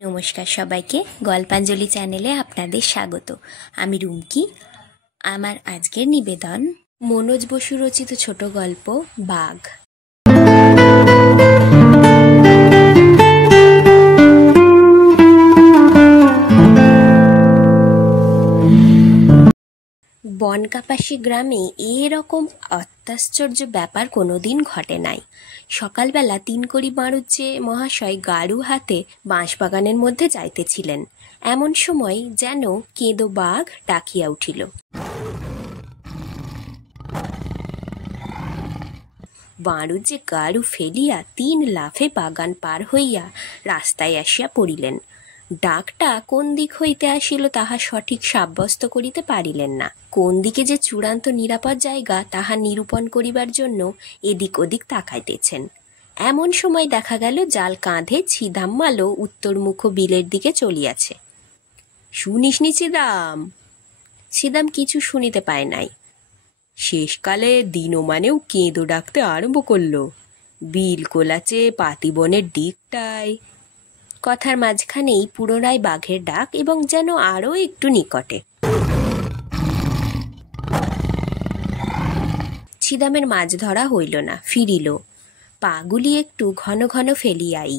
নমস্কার সবাইকে, গল্পাঞ্জলি চ্যানেলে আপনাদের স্বাগত। আমি রুমকি। আমার আজকের নিবেদন মনোজ বসু রচিত ছোট গল্প বাঘ। বনকাপাসী গ্রামে এরকম অত্যাশ্চর্য ব্যাপার কোনোদিন ঘটে নাই। সকালবেলা তিনকড়ি বাড়ুজ্জে মহাশয় গাড়ু হাতে বাঁশবাগানের মধ্যে যাইতেছিলেন। এমন সময় যেন কেঁদো বাঘ ডাকিয়া উঠিল। বাড়ুজ্জে গাড়ু ফেলিয়া 3 লাফে বাগান পার হইয়া রাস্তায় আসিয়া পড়িলেন। ডাকটা কোন দিক হইতে আসিল তাহা সঠিক সাব্যস্ত করিতে পারিলেন না। কোন দিকে যে চূড়ান্ত নিরাপদ জায়গা তাহা নিরূপণ করিবার জন্য এদিক ওদিক তাকাইতেছেন। এমন সময় দেখা গেল জাল কাঁধে ছিদাম্মালো উত্তরমুখ বিলের দিকে চলিয়াছে। শুনিস নি ছিদাম? ছিদাম কিছু শুনিতে পায় নাই। শেষকালে দিনমানেও কেঁদো ডাকতে আরম্ভ করলো, বিল কোলাচে পাতিবনের দিকটায়। কথার মাঝখানেই পুনরায় বাঘের ডাক এবং যেন আরও একটু নিকটে। ছিদামের মাছ ধরা হইল না, ফিরিল। পাগুলি একটু ঘন ঘন ফেলিয়াই।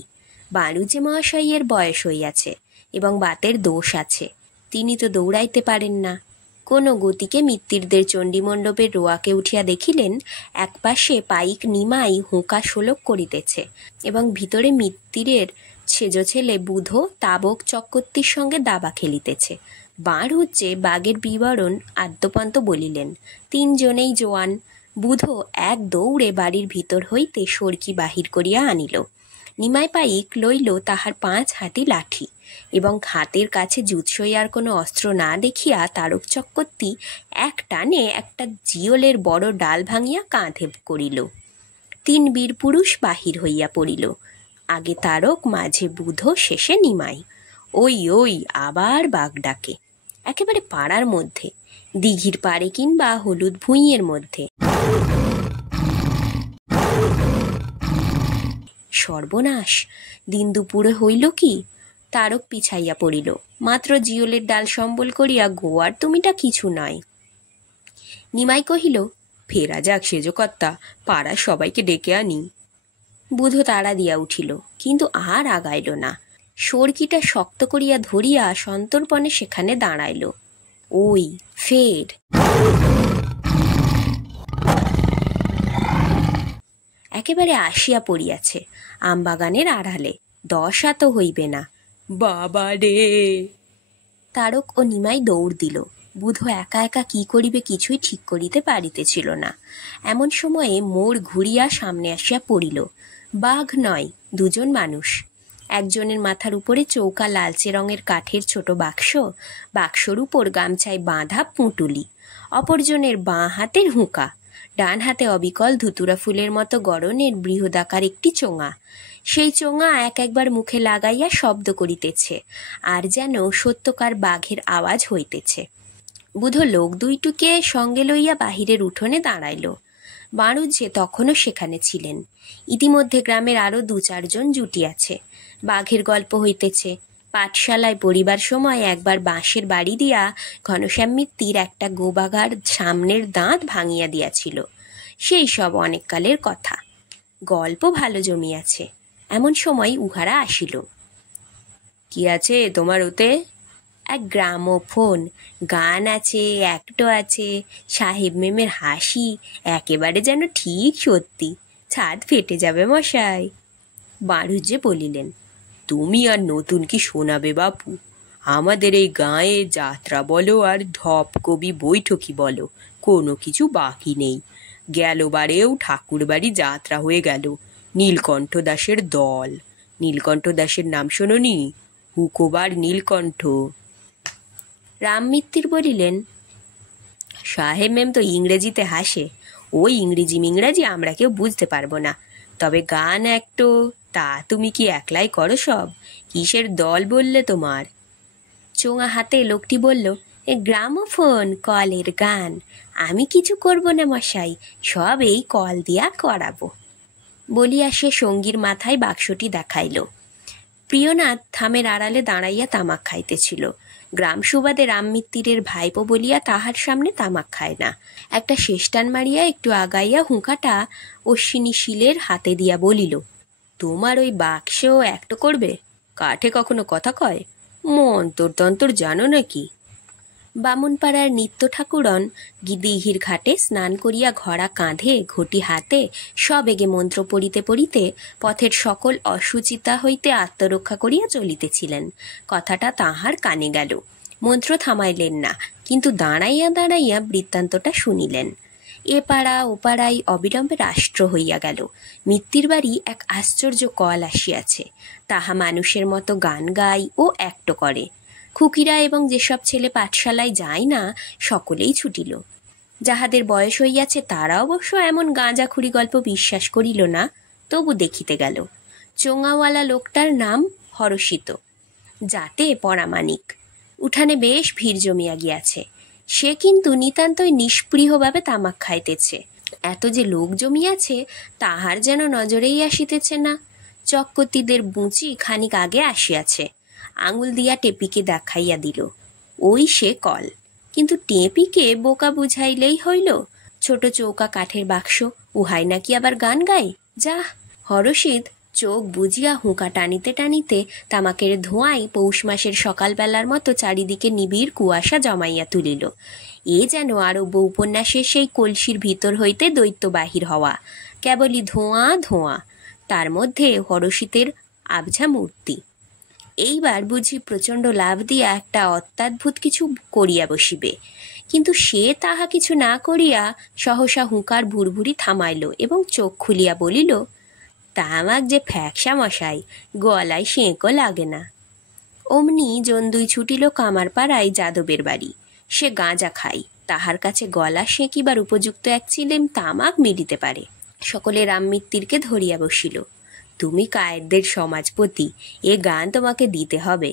বাড়ুজ্জে মহাশয়ের বয়স হইয়াছে এবং বাতের দোষ আছে। তিনি তো দৌড়াইতে পারেন না। কোনো গতিকে মিত্তিরদের চণ্ডীমণ্ডপের রোয়াকে উঠিয়া দেখিলেন একপাশে পাইক নিমাই হুঁকা শোলক করিতেছে এবং ভিতরে মিত্তিরের ছেজ ছেলে বুধ তাবক চক্রবর্তীর সঙ্গে দাবা খেলিতেছে। বাড়ুজ্জে বাঘের বিবরণ আদ্যপান্ত বলিলেন। 3 জনেই জোয়ান। বুধ এক দৌড়ে বাড়ির ভিতর হইতে সরকি বাহির করিয়া আনিল। নিমাই পাইক লইল তাহার 5 হাতি লাঠি এবং হাতের কাছে জুৎসই আর কোনো অস্ত্র না দেখিয়া তারক চক্রবর্তী এক টানে একটা জিওলের বড় ডাল ভাঙিয়া কাঁধে করিল। 3 বীর পুরুষ বাহির হইয়া পড়িল। আগে তারক, মাঝে বুধ, শেষে নিমাই। ওই ওই আবার বাঘ ডাকে, একেবারে পাড়ার মধ্যে, দিঘির পাড়ে কিংবা হলুদ ভুঁইয়ের মধ্যে। সর্বনাশ! দিন দুপুরে হইল কি? তারক পিছাইয়া পড়িল। মাত্র জিওলের ডাল সম্বল করিয়া গোয়ার তুমিটা কিছু নয়। নিমাই কহিল, ফেরা যাক সেজকর্তা, পাড়ার সবাইকে ডেকে আনি। বুধ তাড়া দিয়া উঠিল, কিন্তু আর আগাইল না। সরকিটা শক্ত করিয়া ধরিয়া সন্তর্পণে সেখানে দাঁড়াইল। ওই ফের! একেবারে আসিয়া পড়িয়াছে আমবাগানের আড়ালে। 10 হাতও হইবে না। বাবা রে! তারক ও নিমাই দৌড় দিল। বুধ একা একা কি করিবে কিছুই ঠিক করিতে পারিতেছিল না। এমন সময়ে মোড় ঘুরিয়া সামনে আসিয়া পড়িল। বাঘ নয়, 2 জন মানুষ। একজনের মাথার উপরে চৌকা লালচে রঙের কাঠের ছোট বাক্স, বাক্সর উপর গামছায় বাঁধা পুঁটুলি। অপরজনের বাঁ হাতের হুঁকা, ডান হাতে অবিকল ধুতুরা ফুলের মতো গড়নের বৃহদাকার একটি চোঙা। সেই চোঙা একবার মুখে লাগাইয়া শব্দ করিতেছে, আর যেন সত্যকার বাঘের আওয়াজ হইতেছে। বুধ লোক দুইটুকে সঙ্গে লইয়া বাহিরের উঠোনে দাঁড়াইল। বাড়ুজ্জে তখনও সেখানে ছিলেন। ইতিমধ্যে গ্রামের আরও 2-4 জন জুটিয়াছে। বাঘের গল্প হইতেছে। পাঠশালায় পড়িবার সময় একবার বাঁশের বাড়ি দিয়া ঘনশ্যাম মিত্তির একটা গোবাগার সামনের দাঁত ভাঙিয়া দিয়াছিল। সেই সব অনেক কালের কথা। গল্প ভালো জমিয়াছে। এমন সময় উহারা আসিল। কি আছে তোমার ওতে? এক গ্রামোফোন, গান আছে, অ্যাক্টো আছে, সাহেব মেমের হাসি, একেবারে যেন ঠিক সত্যি। ছাদ ফেটে যাবে মশাই। বাড়ুজ্জে বলিলেন, তুমি আর নতুন কি শোনাবে বাপু? আমাদের এই গাঁয়ে যাত্রা বলো আর ঢপ কবি বৈঠকি বলো, কোনো কিছু বাকি নেই। গেলবারেও ঠাকুর বাড়ি যাত্রা হয়ে গেল। নীলকণ্ঠ দাসের দল। নীলকণ্ঠ দাসের নাম শোনোনি? হুকোবার নীলকণ্ঠ। রাম মিত্তির বলিলেন, সাহেব মেম তো ইংরেজিতে হাসে। ওই ইংরেজি আমরা কেউ বুঝতে পারবো না। তবে গান একটো, তা তুমি কি একলাই করো সব? কিসের দল বললে তোমার? চোঙা হাতে লোকটি বলল, গ্রামোফোন, কলের গান। আমি কিছু করব না মশাই, সব এই কল দিয়া করাবো। বলিয়া সে সঙ্গীর মাথায় বাক্সটি দেখাইল। প্রিয়নাথ থামের আড়ালে দাঁড়াইয়া তামাক খাইতেছিল। গ্রাম সুবাদে রামমিত্তিরের ভাইপো বলিয়া তাহার সামনে তামাক খায় না। একটা শেষটান মারিয়া একটু আগাইয়া হুঁকাটা অশ্বিনী শিলের হাতে দিয়া বলিল, তোমার ওই বাক্সেও একটো করবে? কাঠে কখনো কথা কয়? মন্তর তন্তর জানো নাকি? বামুনপাড়ার নিত্য ঠাকুরন দিঘির ঘাটে স্নান করিয়া ঘড়া কাঁধে ঘটি হাতে সবেগে মন্ত্র পড়িতে পড়িতে পথের সকল অসুচিতা হইতে আত্মরক্ষা করিয়া চলিতেছিলেন। কথাটা তাহার কানে গেল। মন্ত্র থামাইলেন না, কিন্তু দাঁড়াইয়া দাঁড়াইয়া বৃত্তান্তটা শুনিলেন। এ পাড়া ও পাড়ায় অবিলম্বে রাষ্ট্র হইয়া গেল। মিত্তির বাড়ি এক আশ্চর্য কল আসিয়াছে। তাহা মানুষের মতো গান গায় ও একটো করে। খুকিরা এবং যেসব ছেলে পাঠশালায় যায় না সকলেই ছুটিল। যাহাদের বয়স হইয়াছে তারা অবশ্য এমন গাঁজাখুরি গল্প বিশ্বাস করিল না, তবু দেখিতে গেল। চোঙাওয়ালা লোকটার নাম হরষিত, যাতে পরামানিক। উঠানে বেশ ভিড় জমিয়া গিয়াছে। সে কিন্তু নিতান্তই নিষ্পৃহভাবে তামাক খাইতেছে। এত যে লোক জমিয়াছে তাহার যেন নজরেই আসিতেছে না। চক্কতিদের বুচি খানিক আগে আসিয়াছে, আঙুল দিয়া টেপিকে দেখাইয়া দিল, ওই সে কল। কিন্তু টেপিকে বোকা বুঝাইলেই হইল। ছোট চৌকা কাঠের বাক্স, উহাই নাকি আবার গান গায়? যা! হরষিত চোখ বুজিয়া হুঁকা টানিতে টানিতে তামাকের ধোঁয়ায় পৌষ মাসের সকালবেলার মতো চারিদিকে নিবিড় কুয়াশা জমাইয়া তুলিল। এ যেন আরব্য উপন্যাসের সেই কলসির ভিতর হইতে দৈত্য বাহির হওয়া, কেবলই ধোঁয়া ধোঁয়া, তার মধ্যে হরষিতের আবঝা মূর্তি। এইবার বুঝি প্রচণ্ড লাভ দিয়া একটা অত্যাদ্ভুত কিছু করিয়া বসিবে। কিন্তু সে তাহা কিছু না করিয়া সহসা হুঁকার ভুরভুরি থামাইল এবং চোখ খুলিয়া বলিল, তামাক যে ফ্যাকসা মশাই, গলায় সেঁকও লাগে না। অমনি জন্দুই ছুটিল কামারপাড়ায় যাদবের বাড়ি। সে গাঁজা খায়, তাহার কাছে গলা সেঁকিবার উপযুক্ত এক চিলেম তামাক মিলিতে পারে। সকলে রামমিত্তিরকে ধরিয়া বসিল। তুমি কায়েতদের সমাজপতি, এ গান তোমাকে দিতে হবে।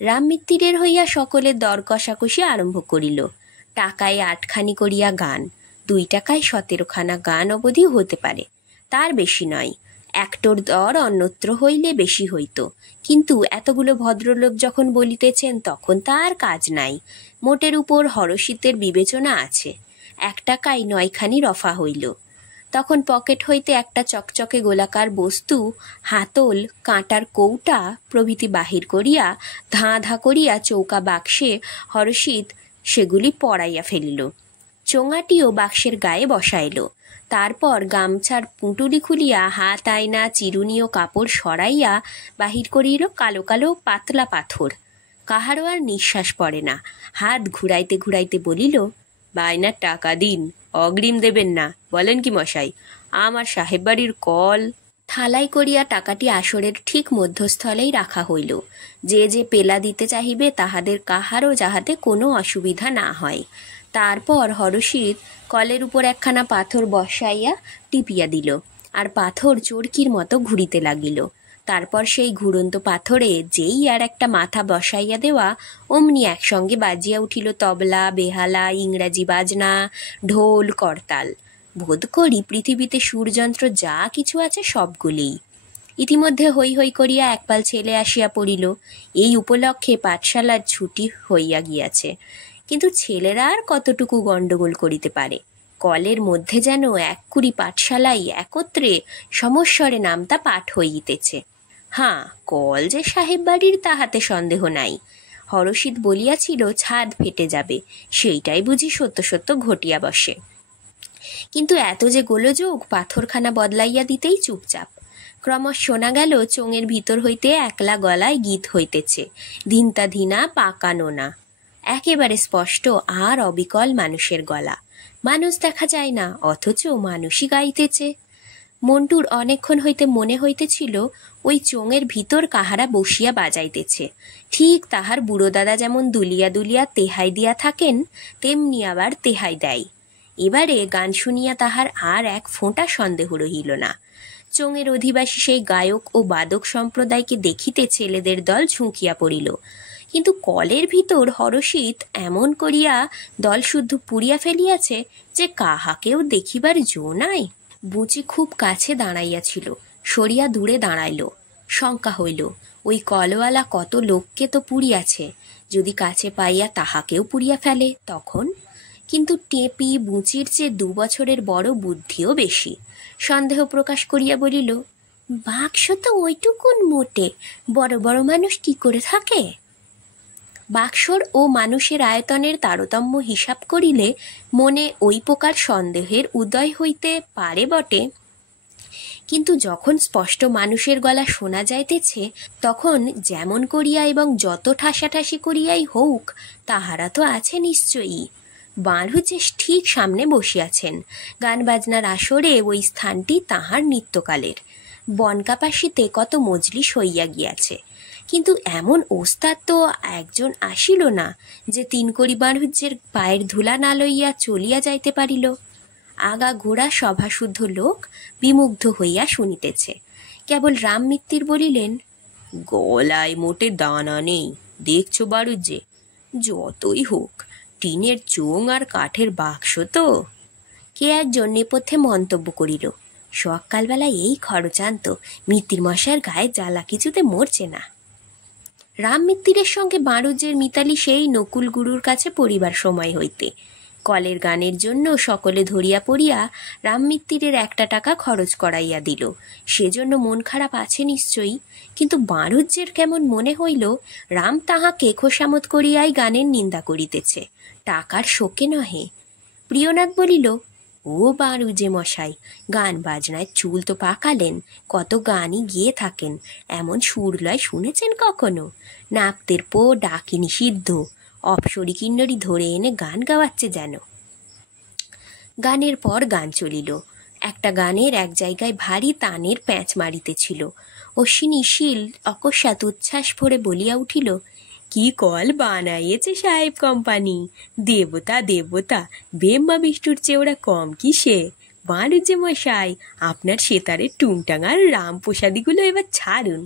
রামমিত্তিরের হইয়া সকলে দর কষাকষি আরম্ভ করিল। টাকায় 8খানি করিয়া গান, 2 টাকায় 17খানা গান অবধি হতে পারে, তার বেশি নয়। একটোর দর অন্যত্র হইলে বেশি হইত, কিন্তু এতগুলো ভদ্রলোক যখন বলিতেছেন তখন তার কাজ নাই। মোটের উপর হরষিতের বিবেচনা আছে। 1 টাকায় 9খানি রফা হইল। তখন পকেট হইতে একটা চকচকে গোলাকার বস্তু, হাতল, কাঁটার কৌটা প্রভৃতি বাহির করিয়া ধাঁ ধাঁ করিয়া চৌকা বাক্সে হরষিত সেগুলি পড়াইয়া ফেলিল। চোঙাটিও বাক্সের গায়ে বসাইল। তারপর গামছার পুঁটুলি খুলিয়া হাত আয়না চিরুনি ও কাপড় সরাইয়া বাহির করিল কালো কালো পাতলা পাথর। কাহারও আর নিঃশ্বাস পড়ে না। হাত ঘুরাইতে ঘুরাইতে বলিল, বায়নার টাকা দিন, অগ্রিম দেবেন না, বলেন কি মশাই? আমার সাহেব বাড়ির কল। থালাই করিয়া টাকাটি আসরের ঠিক মধ্যস্থলেই রাখা হইল। যে যে পেলা দিতে চাহিবে তাহাদের কাহারও যাহাতে কোনো অসুবিধা না হয়। তারপর হরষিত কলের উপর 1খানা পাথর বসাইয়া টিপিয়া দিল, আর পাথর চরকির মতো ঘুরিতে লাগিল। তারপর সেই ঘুরন্ত পাথরে যেই আর একটা মাথা বসাইয়া দেওয়া, অমনি একসঙ্গে বাজিয়া উঠিল তবলা, বেহালা, ইংরাজি বাজনা, ঢোল, করতাল। বোধ করি পৃথিবীতে সুরযন্ত্র যা কিছু আছে সবগুলিই। ইতিমধ্যে হৈ হৈ করিয়া একপাল ছেলে আসিয়া পড়িল। এই উপলক্ষে পাঠশালার ছুটি হইয়া গিয়াছে। কিন্তু ছেলেরা আর কতটুকু গণ্ডগোল করিতে পারে? কলের মধ্যে যেন 1 পাঠশালাই একত্রে সমস্বরে নামতা পাঠ হইতেছে। হাঁ, কল যে সাহেব বাড়ির তাহাতে সন্দেহ নাই। হরষিত বলিয়াছিল ছাদ ফেটে যাবে, সেইটাই বুঝি সত্য সত্য ঘটিয়া বসে। কিন্তু এত যে গোলযোগ, পাথরখানা বদলাইয়া দিতেই চুপচাপ। ক্রমশ শোনা গেল চোঙের ভিতর হইতে একলা গলায় গীত হইতেছে, ধিনতা ধিনা পাকানো না। একেবারে স্পষ্ট আর অবিকল মানুষের গলা। মানুষ দেখা যায় না, অথচ মানুষই গাইতেছে। মন্টুর অনেকক্ষণ হইতে মনে হইতেছিল ওই চোঙের ভিতর কাহারা বসিয়া বাজাইতেছে। ঠিক তাহার বুড়ো দাদা যেমন দুলিয়া দুলিয়া তেহাই দিয়া থাকেন, তেমনি আবার তেহাই দেয়। এবারে গান শুনিয়া তাহার আর 1 ফোঁটা সন্দেহ রহিল না। চোঙের অধিবাসী সেই গায়ক ও বাদক সম্প্রদায়কে দেখিতে ছেলেদের দল ঝুঁকিয়া পড়িল। কিন্তু কলের ভিতর হরষিত এমন করিয়া দল শুদ্ধ পুড়িয়া ফেলিয়াছে যে কাহাকেও দেখিবার জো নাই। বুচি খুব কাছে দাঁড়াইয়াছিল, সরিয়া দূরে দাঁড়াইল। শঙ্কা হইল, ওই কলওয়ালা কত লোককে তো পুড়িয়াছে, যদি কাছে পাইয়া তাহাকেও পুড়িয়া ফেলে তখন? কিন্তু টেপি বুচির চেয়ে 2 বছরের বড় বুদ্ধিও বেশি। সন্দেহ প্রকাশ করিয়া বলিল, বাক্স তো ওইটুকুন মোটে, বড় বড় মানুষ কি করে থাকে? বাক্সর ও মানুষের আয়তনের তারতম্য হিসাব করিলে মনে ওই প্রকার সন্দেহের উদয় হইতে পারে বটে, কিন্তু যখন স্পষ্ট মানুষের গলা শোনা যাইতেছে তখন যেমন করিয়া এবং যত ঠাসাঠাসি করিয়াই হোক তাহারা তো আছে নিশ্চয়ই। বাঁড়ুজ্জে ঠিক সামনে বসিয়াছেন। গান বাজনার আসরে ওই স্থানটি তাহার নিত্যকালের। বনকাপাসিতে কত মজলিস হইয়া গিয়াছে, কিন্তু এমন ওস্তাদ তো একজন আসিল না যে 3 কড়ি বাঁড়ুজ্জের পায়ের ধুলা না লইয়া চলিয়া যাইতে পারিল। আগা ঘোড়া সভাশুদ্ধ লোক বিমুগ্ধ হইয়া শুনিতেছে। কেবল রাম মিত্তির বলিলেন, গলায় মোটে দানা নেই, দেখছো বাড়ুজ্জে? যতই হোক টিনের চোঙ আর কাঠের বাক্স তো। কে একজন নেপথ্যে মন্তব্য করিল, সকালবেলা এই খরচ আনতো, মিত্তির মশাইয়ের গায়ে জ্বালা কিছুতে মরছে না। রাম মিত্তিরের সঙ্গে বাঁড়ুজ্জের মিতালি সেই নকুল গুরুর কাছে পড়িবার সময় হইতে। কলের গানের জন্য সকলে ধরিয়া পড়িয়া রাম মিত্তিরের 1 টাকা খরচ করাইয়া দিল, সেজন্য মন খারাপ আছে নিশ্চয়ই। কিন্তু বাঁড়ুজ্জের কেমন মনে হইল রাম তাহাকে খোসামত করিয়াই গানের নিন্দা করিতেছে, টাকার শোকে নহে। প্রিয়নাথ বলিল, ও বাঁড়ুজ্জে মশাই, গান বাজনায় চুল তো পাকালেন, কত গানই গিয়ে থাকেন, এমন সুরলয় শুনেছেন কখনো? নাপতের পো ডাকিনী সিদ্ধ, অপসরি কিন্নরি ধরে এনে গান গাওয়াচ্ছে যেন। গানের পর গান চলিল। একটা গানের এক জায়গায় ভারী তানের প্যাঁচ মারিতেছিল। অশ্বিনী শীল অকস্মাৎ উচ্ছ্বাস ভরে বলিয়া উঠিল, কি কল বানাইয়েছে সাহেব কোম্পানি! দেবতা দেবতা, ব্রহ্মা বিষ্ণুর চেয়ে ওরা কম কিসে? বাঁড়ুজ্জে মশাই, আপনার সেতারের টুংটাঙার রামপ্রসাদীগুলো এবার ছাড়ুন।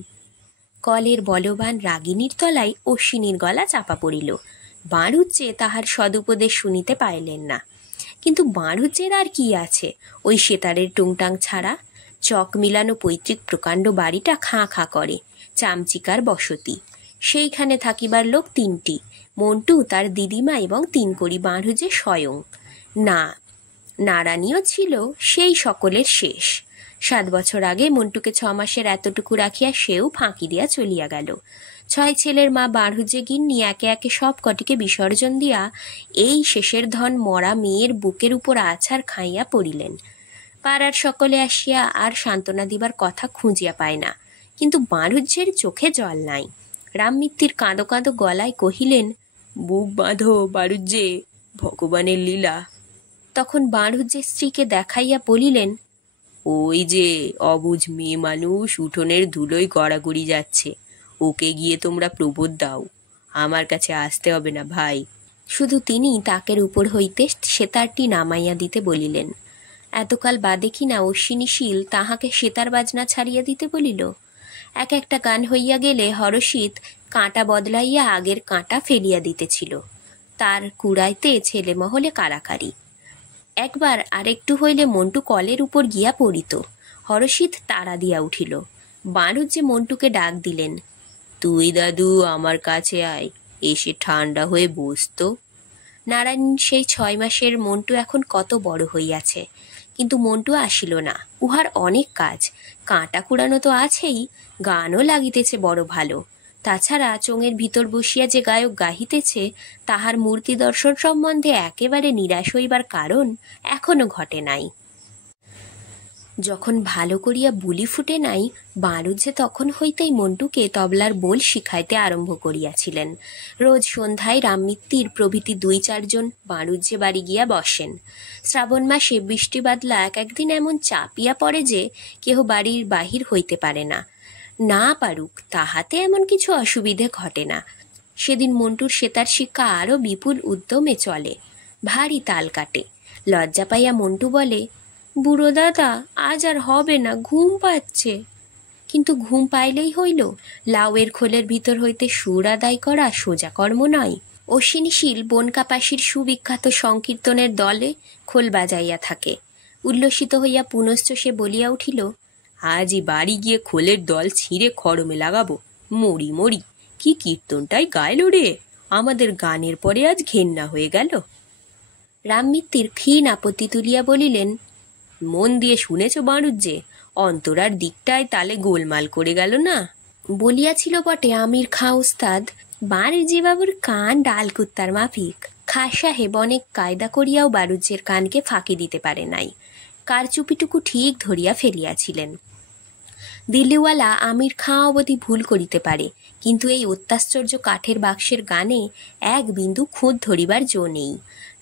কলের বলবান রাগিনীর তলায় অশ্বিনীর গলা চাপা পড়িল। বাঁড়ুজ্জে তাহার সদুপদেশ শুনিতে পাইলেন না। কিন্তু বাঁড়ুজ্জের আর কি আছে ওই সেতারের টুংটাং ছাড়া? চক মিলানো পৈতৃক প্রকাণ্ড বাড়িটা খাঁ খাঁ করে, চামচিকার বসতি। সেইখানে থাকিবার লোক 3টি, মন্টু, তার দিদিমা এবং 3 কড়ি বাঁড়ুজ্জে স্বয়ং। না, নারানিও ছিল সেই সকলের শেষ। 7 বছর আগে মন্টুকে 6 মাসের এতটুকু রাখিয়া সেও ফাঁকি দিয়া চলিয়া গেল। 6 ছেলের মা বাঁড়ুজ্জে গিন্নি একে একে সব কটিকে বিসর্জন দিয়া এই শেষের ধন মরা মেয়ের বুকের উপর আছাড় খাইয়া পড়িলেন। পাড়ার সকলে আসিয়া আর সান্ত্বনা দিবার কথা খুঁজিয়া পায় না, কিন্তু বাঁড়ুজ্জের চোখে জল নাই। রাম মিত্তির কাঁদো কাঁদো গলায় কহিলেন, বুক বাঁধো বাঁড়ুজ্জে, ভগবানের লীলা। তখন বাঁড়ুজ্জের স্ত্রীকে দেখাইয়া বলিলেন, ওই যে অবুঝ মেয়ে মানুষ উঠোনের ধুলোয় গড়াগড়ি যাচ্ছে, ওকে গিয়ে তোমরা প্রবোধ দাও, আমার কাছে আসতে হবে না ভাই। শুধু তিনি তাকের উপর হইতে সেতারটি নামাইয়া দিতে বলিলেন। এতকাল বাদে কিনা অশ্বিনী শীল তাহাকে সেতার বাজনা ছাড়িয়া দিতে বলিল। একটা গান হইয়া গেলে হরষিত কাঁটা বদলাইয়া আগের কাঁটা ফেলিয়া দিতেছিল। তার কুড়াইতে ছেলে মহলে কারাকারি। একবার আরেকটু হইলে মন্টু কলের উপর গিয়া পড়িত। হরষিত তাড়া দিয়া উঠিল। বাঁড়ুজ্জে মন্টুকে ডাক দিলেন, তুই দাদু আমার কাছে আয়, এসে ঠান্ডা হয়ে বসত। নারায়ণ সেই 6 মাসের মন্টু এখন কত বড় হইয়াছে, কিন্তু মন্টু আসিল না। উহার অনেক কাজ, কাঁটা কুড়ানো তো আছেই, গানও লাগিতেছে বড় ভালো। তাছাড়া চোঙের ভিতর বসিয়া যে গায়ক গাহিতেছে তাহার মূর্তি দর্শন সম্বন্ধে একেবারে নিরাশ হইবার কারণ এখনো ঘটে নাই। যখন ভালো করিয়া বুলি ফুটে নাই, বাঁড়ুজ্জে তখন হইতেই মন্টুকে তবলার বোল শিখাইতে আরম্ভ করিয়াছিলেন। রোজ সন্ধ্যায় রাম মিত্তির প্রভৃতি 2-4 জন বাঁড়ুজ্জে বাড়ি গিয়া বসেন। শ্রাবণ মাসে বৃষ্টি বাদলা একদিন এমন চাপিয়া পড়ে যে কেহ বাড়ির বাহির হইতে পারে না। না পারুক তাহাতে এমন কিছু অসুবিধে ঘটে না। সেদিন মন্টুর সেতার শিক্ষা আরও বিপুল উদ্যমে চলে, ভারী তাল কাটে। লজ্জা পাইয়া মন্টু বলে, বুড়ো দাদা আজ আর হবে না, ঘুম পাচ্ছে। কিন্তু ঘুম পাইলেই হইল? লাউয়ের খোলের ভিতর হইতে সুর আদায় করা সোজা কর্ম নয়। অশ্বিনীশীল বনকাপাসির সুবিখ্যাত সংকীর্তনের দলে খোল বাজাইয়া থাকে। উল্লসিত হইয়া পুনশ্চ সে বলিয়া উঠিল, আজই বাড়ি গিয়ে খোলের দল ছিঁড়ে খড়মে লাগাবো, মরি মরি, কি কীর্তনটাই গাইল রে, আমাদের গানের পরে আজ ঘেন্না হয়ে গেল। রামমিত্তির ক্ষীণ আপত্তি তুলিয়া বলিলেন, মন দিয়ে শুনেছ বাড়ুজ্জে, অন্তরার দিকটায় তালে গোলমাল করে গেল না। বলিয়াছিল বটে আমির খাঁ ওস্তাদ, বাড়ুজ্জে বাবুর কান ডালকুত্তার মাফিক। খাঁ সাহেব অনেক কায়দা করিয়াও বাড়ুজ্জের কানকে ফাঁকি দিতে পারে নাই, কারচুপিটুকু ঠিক ধরিয়া ফেলিয়াছিলেন। দিল্লিওয়ালা আমির খাঁ অবধি ভুল করিতে পারে, কিন্তু এই অত্যাশ্চর্য কাঠের বাক্সের গানে এক বিন্দু খুঁত ধরিবার জো নেই।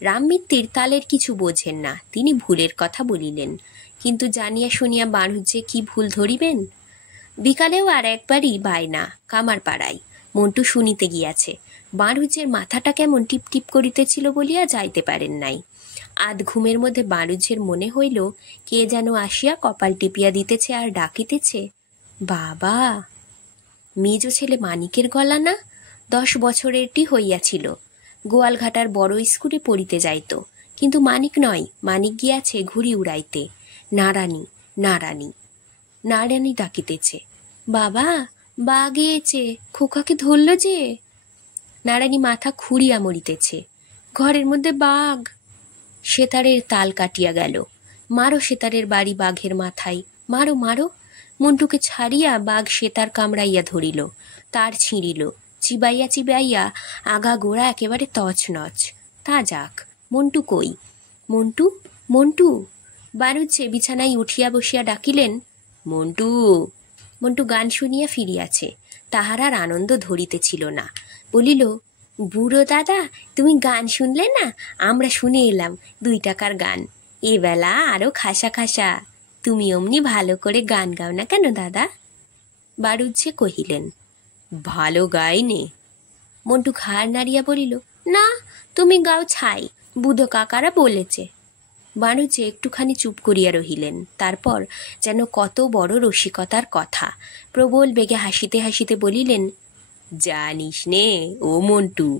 রামমিত্তির তালের কিছু বোঝেন না, তিনি ভুলের কথা বলিলেন, কিন্তু জানিয়া শুনিয়া বাড়ুজ্জে কি ভুল ধরিবেন। বিকালেও আর একবারই বায়না কামারপাড়ায়, মন্টু শুনিতে গিয়াছে। বাড়ুজ্জের মাথাটা কেমন টিপটিপ করিতেছিল বলিয়া যাইতে পারেন নাই। আধ ঘুমের মধ্যে বাড়ুজ্জের মনে হইল কে যেন আসিয়া কপাল টিপিয়া দিতেছে আর ডাকিতেছে, বাবা। মেজ ছেলে মানিকের গলা না? 10 বছরেরটি হইয়াছিল, গোয়ালঘাটার বড় স্কুলে পড়িতে যাইত, কিন্তু মানিক নয়, মানিক গিয়াছে ঘুড়ি উড়াইতে। নারানি নারানি নারানি ডাকিতেছে, বাবা বা গিয়েছে, খোকাকে ধরল যে। নারানি মাথা খুঁড়িয়া মরিতেছে, ঘরের মধ্যে বাঘ। সেতারের তাল কাটিয়া গেল। মারো সেতারের বাড়ি বাঘের মাথায়, মারো মারো। মন্টুকে ছাড়িয়া বাঘ সেতার কামড়াইয়া ধরিল, তার ছিঁড়িল, চিবাইয়া চিবাইয়া আগা গোড়া একেবারে তছনছ। তা যাক, মন্টু কই? মন্টু মন্টু। বাড়ুজ্জে বিছানায় উঠিয়া বসিয়া ডাকিলেন, মন্টু। মন্টু গান শুনিয়া ফিরিয়াছে, তাহার আর আনন্দ ধরিতেছিল না। বলিল, বুড়ো দাদা, তুমি গান শুনলে না? আমরা শুনে এলাম 2 টাকার গান, এবেলা আরো খাসা খাসা। তুমি অমনি ভালো করে গান গাও না কেন দাদা? বাড়ুজ্জে কহিলেন, ভালো গাইনে। মন্টু ঘাড় নাড়িয়া বলিল, না, তুমি গাও ছাই, বুধো কাকারা বলেছে। বাড়ুজ্জে একটুখানি চুপ করিয়া রহিলেন। তারপর যেন কত বড় রসিকতার কথা প্রবল বেগে হাসিতে হাসিতে বলিলেন, জানিস নে ও মন্টু,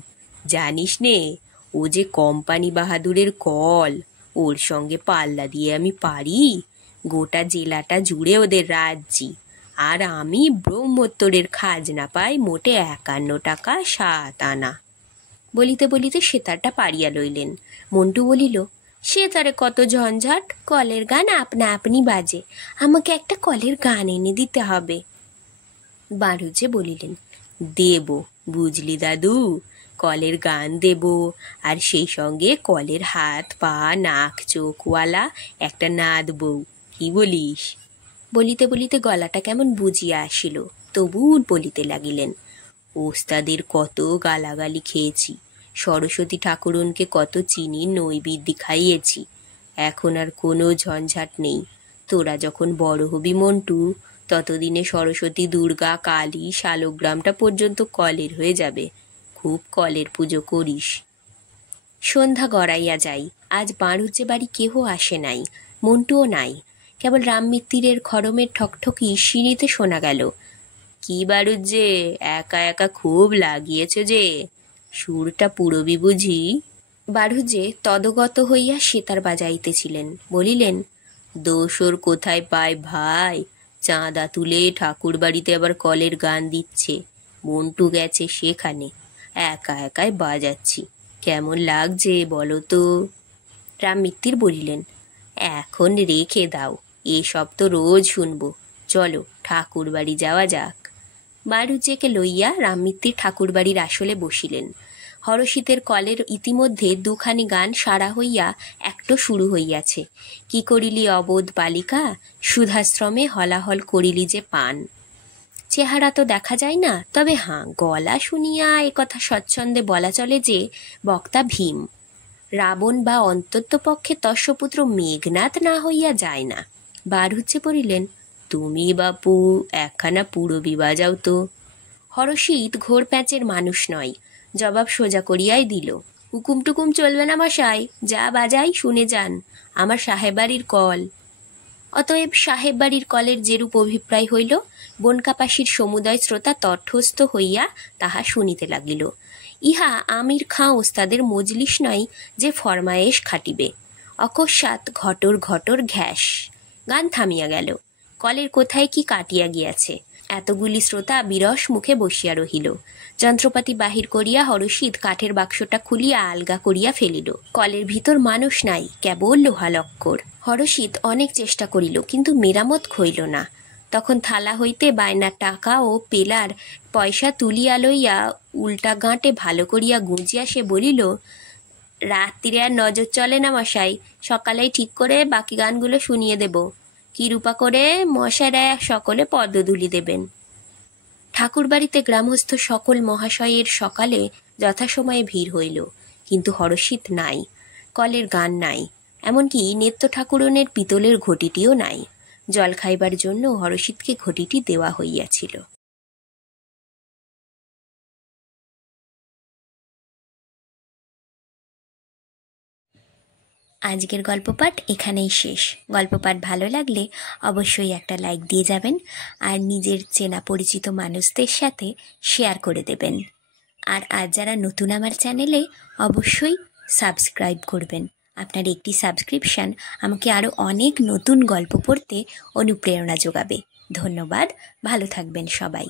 জানিস নে, ও যে কোম্পানি বাহাদুরের কল, ওর সঙ্গে পাল্লা দিয়ে আমি পারি। গোটা জেলাটা জুড়ে ওদের রাজ্যি, আর আমি ব্রহ্মোত্তরের খাজনা পাই মোটে 51 টাকা 7 আনা। বলিতে বলিতে সেতারটা পাড়িয়া লইলেন। মন্টু বলিল, সেতারে কত ঝঞ্ঝাট, কলের গান আপনা আপনি বাজে, আমাকে একটা কলের গান এনে দিতে হবে। বাড়ুজ্জে বলিলেন, দেব, বুঝলি দাদু, কলের গান দেব, আর সেই সঙ্গে কলের হাত পা নাক চোখওয়ালা একটা নাদ বউ, কি বলিস? বলিতে বলিতে গলাটা কেমন বুঝিয়া আসিল, তবু বলিতে লাগিলেন, ওস্তাদের কত গালাগালি খেয়েছি, সরস্বতী ঠাকুরনকে কত চিনির নৈবেদ্য খাইয়েছি, এখন আর কোনো ঝঞ্ঝাট নেই। তোরা যখন বড় হবি মন্টু, ততদিনে সরস্বতী, দুর্গা, কালী, শালগ্রামটা পর্যন্ত কলের হয়ে যাবে। খুব কলের পুজো করিস। সন্ধ্যা গড়াইয়া যাই। আজ বাড়ুজ্জে বাড়ি কেহ আসে নাই, মন্টুও নাই। কেবল রামমিত্তিরের খড়মের ঠকঠকি সিঁড়িতে শোনা গেল। কি বাড়ুজ্জে, একা একা খুব লাগিয়েছ যে, সুরটা পুরবি বুঝি? বাড়ুজ্জে তদগত হইয়া সেতার বাজাইতেছিলেন। বলিলেন, দোসর কোথায় পায় ভাই, চাঁদা তুলে ঠাকুর বাড়িতে আবার কলের গান দিচ্ছে, মন্টু গেছে সেখানে, একা একাই বাজাচ্ছি, কেমন লাগছে বলো তো? রামমিত্তির বলিলেন, এখন রেখে দাও, এসব তো রোজ শুনবো, চলো ঠাকুর বাড়ি যাওয়া যাক। বাড়ুজ্জেকে লইয়া রামমিত্তির ঠাকুর বাড়ির আসলে বসিলেন। হরশীতের কলের ইতিমধ্যে 2খানি গান সারা হইয়া একটো শুরু হইয়াছে। কি করিলি অবোধ বালিকা, সুধাশ্রমে হলাহল করিলি যে পান। চেহারা তো দেখা যায় না, তবে হাঁ, গলা শুনিয়া একথা স্বচ্ছন্দে বলা চলে যে বক্তা ভীম। রাবণ বা অন্ততপক্ষে তস্যপুত্র মেঘনাথ না হইয়া যায় না। বাড়ুজ্জে পড়িলেন, তুমি বাপু একখানা পুরবি বাজাও তো। হরশীত ঘোর প্যাঁচের মানুষ নয়, জবাব সোজা করিয়াই দিল, হুকুম টুকুম চলবে না মশাই, যা বাজাই শুনে যান, আমার সাহেব বাড়ির কল। অতএব সাহেব বাড়ির কলের যেরূপ অভিপ্রায় হইল, বনকাপাসীর সমুদয় শ্রোতা তটস্থ হইয়া তাহা শুনিতে লাগিল। ইহা আমির খাঁ ওস্তাদের মজলিস নয় যে ফরমায়েশ খাটিবে। অকস্মাৎ ঘটর ঘটর ঘ্যাস, গান থামিয়া গেল। কলের কোথায় কি কাটিয়া গিয়াছে। এতগুলি শ্রোতা বিরস মুখে বসিয়া রহিল। যন্ত্রপাতি বাহির করিয়া হরষিত কাঠের বাক্সটা খুলিয়া আলগা করিয়া ফেলিল। কলের ভিতর মানুষ নাই, কেবল লোহালক্কর। হরষিত অনেক চেষ্টা করিল, কিন্তু মেরামত হইল না। তখন থালা হইতে বায়নার টাকা ও পেলার পয়সা তুলিয়া লইয়া উল্টা গাঁটে ভালো করিয়া গুঁজিয়া সে বলিল, রাত্রিরে আর নজর চলে না মশাই, সকালেই ঠিক করে বাকি গানগুলো শুনিয়ে দেব। কিরূপা করে মশাইরা সকলে পদ্মধূলি দেবেন। ঠাকুরবাড়িতে গ্রামস্থ সকল মহাশয়ের সকালে যথাসময়ে ভিড় হইল, কিন্তু হরষিত নাই, কলের গান নাই, এমনকি নিত্য ঠাকুরনের পিতলের ঘটিটিও নাই। জল খাইবার জন্য হরষিতকে ঘটিটি দেওয়া হইয়াছিল। আজকের গল্পপাঠ এখানেই শেষ। গল্পপাঠ ভালো লাগলে অবশ্যই একটা লাইক দিয়ে যাবেন, আর নিজের চেনা পরিচিত মানুষদের সাথে শেয়ার করে দেবেন। আর আজ যারা নতুন আমার চ্যানেলে, অবশ্যই সাবস্ক্রাইব করবেন। আপনার একটি সাবস্ক্রিপশান আমাকে আরও অনেক নতুন গল্প পড়তে অনুপ্রেরণা যোগাবে। ধন্যবাদ, ভালো থাকবেন সবাই।